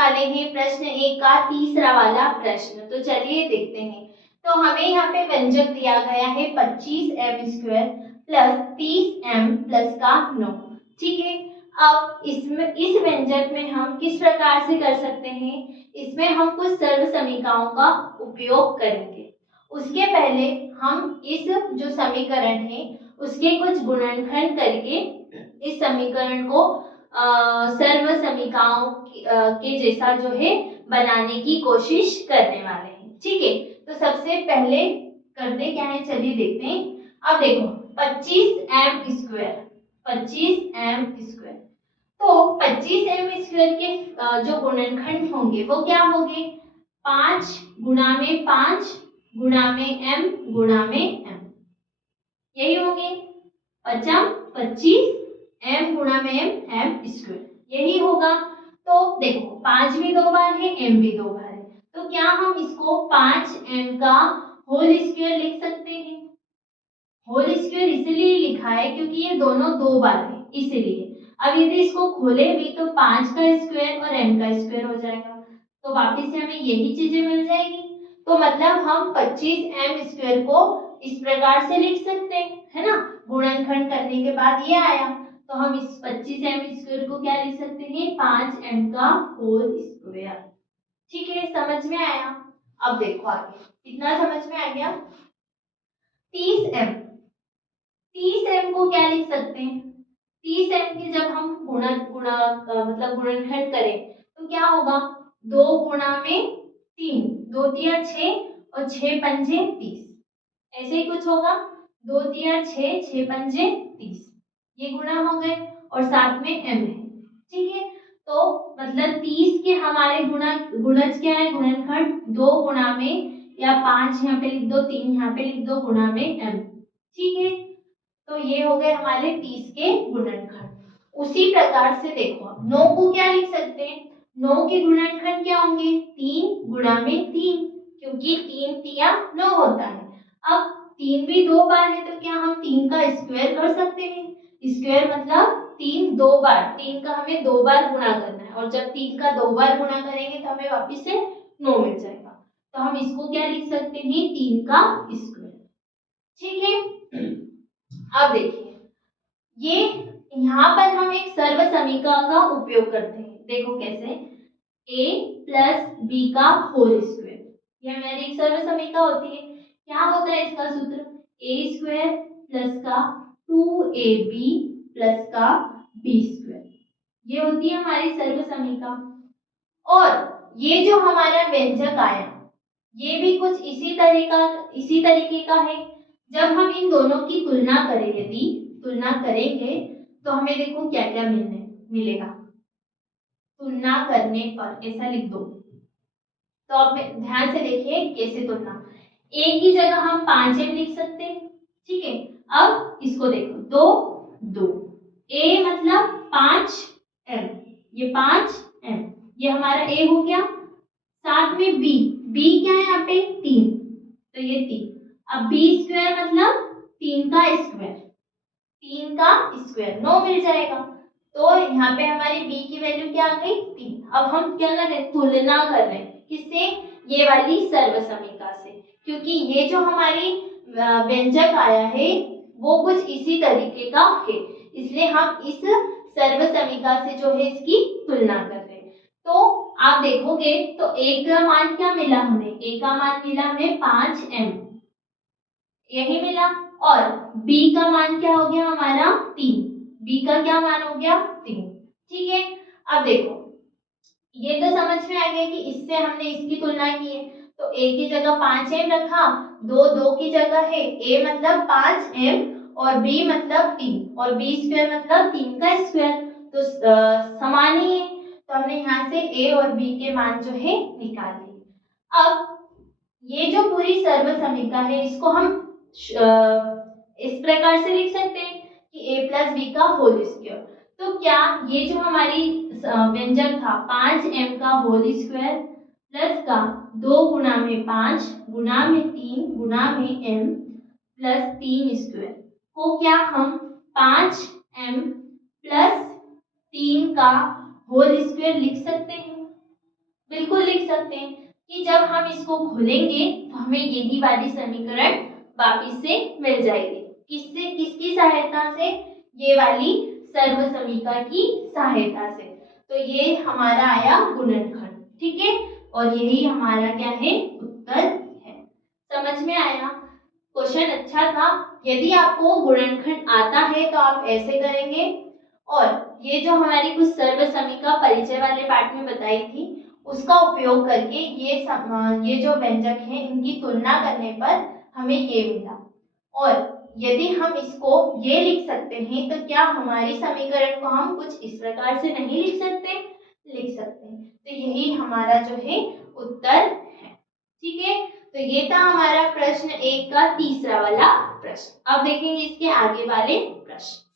वाले हैं प्रश्न 1 का तीसरा वाला प्रश्न। तो चलिए देखते हैं। तो हमें यहाँ पे व्यंजक दिया गया है 25m² प्लस 30m प्लस का 9। ठीक है, अब इसमें इस व्यंजक में हम किस प्रकार से कर सकते हैं, इसमें हम कुछ सर्व समीकरणों का उपयोग करेंगे। उसके पहले हम इस जो समीकरण है उसके कुछ गुणनखंड करके इस समीकरण को सर्व समीकरणों के जैसा जो है बनाने की कोशिश करने वाले हैं। ठीक है, तो सबसे पहले करते क्या है, चलिए देखते हैं। अब देखो 25m², 25m², तो 25m² के जो गुणनखंड होंगे वो क्या होंगे, 5 गुणा में 5 गुणा में m गुणा में m, यही होंगे 25 m गुणा में m² यही होगा। तो देखो 5 भी 2 बार है, m भी 2 बार है, तो क्या हम इसको 5m का होल स्क्वायर लिख सकते हैं। होल स्क्वायर इसलिए लिखा है क्योंकि ये दोनों 2 बार है, इसलिए। अब यदि इसको खोले भी तो 5 का स्क्वायर और m का स्क्वायर हो जाएगा, तो वापस से हमें यही चीजें मिल जाएगी। तो मतलब हम 25m² को इस प्रकार से लिख सकते हैं, है ना। गुणनखंड करने के बाद ये आया, तो हम इस 25m² को क्या लिख सकते हैं, 5m का होल स्क्वायर। ठीक है, समझ में आया। अब देखो आगे, कितना समझ में आ गया। 30m, 30m को क्या लिख सकते हैं, 30m की जब हम मतलब गुणनखंड करें तो क्या होगा, 2 गुणा में 3, 2 तिया 6 और 6 पंजे 30, ऐसे ही कुछ होगा। 2 तिया 6, 6 पंजे 30, ये गुणा हो गए और साथ में m है। ठीक है, तो मतलब 30 के हमारे गुणज क्या है, गुणनखंड 2 गुणा में, या 5 यहाँ पे लिख दो, 3 यहाँ पे लिख दो, गुणा में m। ठीक है, तो ये हो गए हमारे 30 के गुणनखंड। उसी प्रकार से देखो 9 को क्या लिख सकते हैं, 9 के गुणनखंड क्या होंगे, 3 गुणा में 3, क्योंकि 3 तिया 9 होता है। अब 3 भी 2 बार है, तो क्या हम 3 का स्क्वायर कर सकते हैं। स्क्वायर मतलब 3 2 बार, 3 का हमें 2 बार गुणा करना है, और जब 3 का 2 बार गुणा करेंगे तो हमें वापस से 9 मिल जाएगा। तो हम इसको क्या लिख सकते हैं, 3 का स्क्वायर। ठीक है, अब देखिए ये यहाँ पर हम एक सर्व समीकरण का उपयोग करते हैं। देखो कैसे, a प्लस b का होल स्क्वायर, यह हमारी एक सर्व समीकरण होती है। क्या होता है इसका सूत्र, a² प्लस का 2ab प्लस का b², ये होती है हमारी सर्व समीकरण। और ये जो हमारा व्यंजक आया ये भी कुछ इसी तरीके का है। जब हम इन दोनों की तुलना करें, यदि तुलना करेंगे तो हमें देखो क्या क्या मिलेगा। तुलना करने पर ऐसा लिख दो, तो आप ध्यान से देखिए कैसे तुलना। a की जगह हम 5m लिख सकते हैं। ठीक है, अब इसको देखो 2 2, a मतलब 5m, ये 5m, ये हमारा a हो गया। साथ में b क्या है यहाँ पे 3, तो ये 3। अब b² मतलब 3 का स्क्वायर, 3 का स्क्वायर 9 मिल जाएगा। तो यहाँ पे हमारी b की वैल्यू क्या आ गई 3। अब हम क्या कर रहे हैं, तुलना कर रहे हैं, किससे, ये वाली सर्व समीकरण से, क्योंकि ये जो हमारी व्यंजक आया है वो कुछ इसी तरीके का है, इसलिए हम इस सर्व समीकरण से जो है इसकी तुलना कर रहे हैं। तो आप देखोगे तो a का मान क्या मिला हमें, a का मान मिला हमें 5m, यही मिला। और b का मान क्या हो गया हमारा 3, b का क्या मान हो गया 3। ठीक है, अब देखो ये तो समझ में आ गया कि इससे हमने इसकी तुलना की है। तो a की जगह 5m रखा, 2 की जगह है, a मतलब 5m और b मतलब 3 और b² मतलब 3 का स्क्वायर, तो समान ही है। तो हमने यहाँ से a और b के मान जो है निकाल लिए। अब ये जो पूरी सर्व समीकरण है इसको हम इस प्रकार से लिख सकते हैं कि a प्लस b का होल स्क्वायर। तो क्या ये जो हमारी व्यंजक था 5m का होल स्क्वायर प्लस का 2 गुणा में 5 गुणा में 3 गुणा में m प्लस 3² को क्या हम 5m प्लस 3 का होल स्क्वायर लिख सकते हैं। बिल्कुल लिख सकते हैं कि जब हम इसको खोलेंगे तो हमें यही वाली समीकरण वापिस से मिल जाएगी। किससे, किसकी सहायता से? ये वाली सर्वसमीका की सहायता से। तो ये हमारा आया गुणनखंड, ठीक है, और यही हमारा क्या है, उत्तर है। समझ में आया? क्वेश्चन अच्छा था। यदि आपको गुणनखंड आता है तो आप ऐसे करेंगे, और ये जो हमारी कुछ सर्वसमीका परिचय वाले पाठ में बताई थी उसका उपयोग करके ये जो व्यंजक हैं इनकी तुलना करने पर हमें ये मिला। और यदि हम इसको ये लिख सकते हैं तो क्या हमारी समीकरण को हम कुछ इस प्रकार से नहीं लिख सकते? लिख सकते हैं। तो यही हमारा जो है उत्तर है, ठीक है। तो ये था हमारा प्रश्न 1 का तीसरा वाला प्रश्न। अब देखेंगे इसके आगे वाले प्रश्न।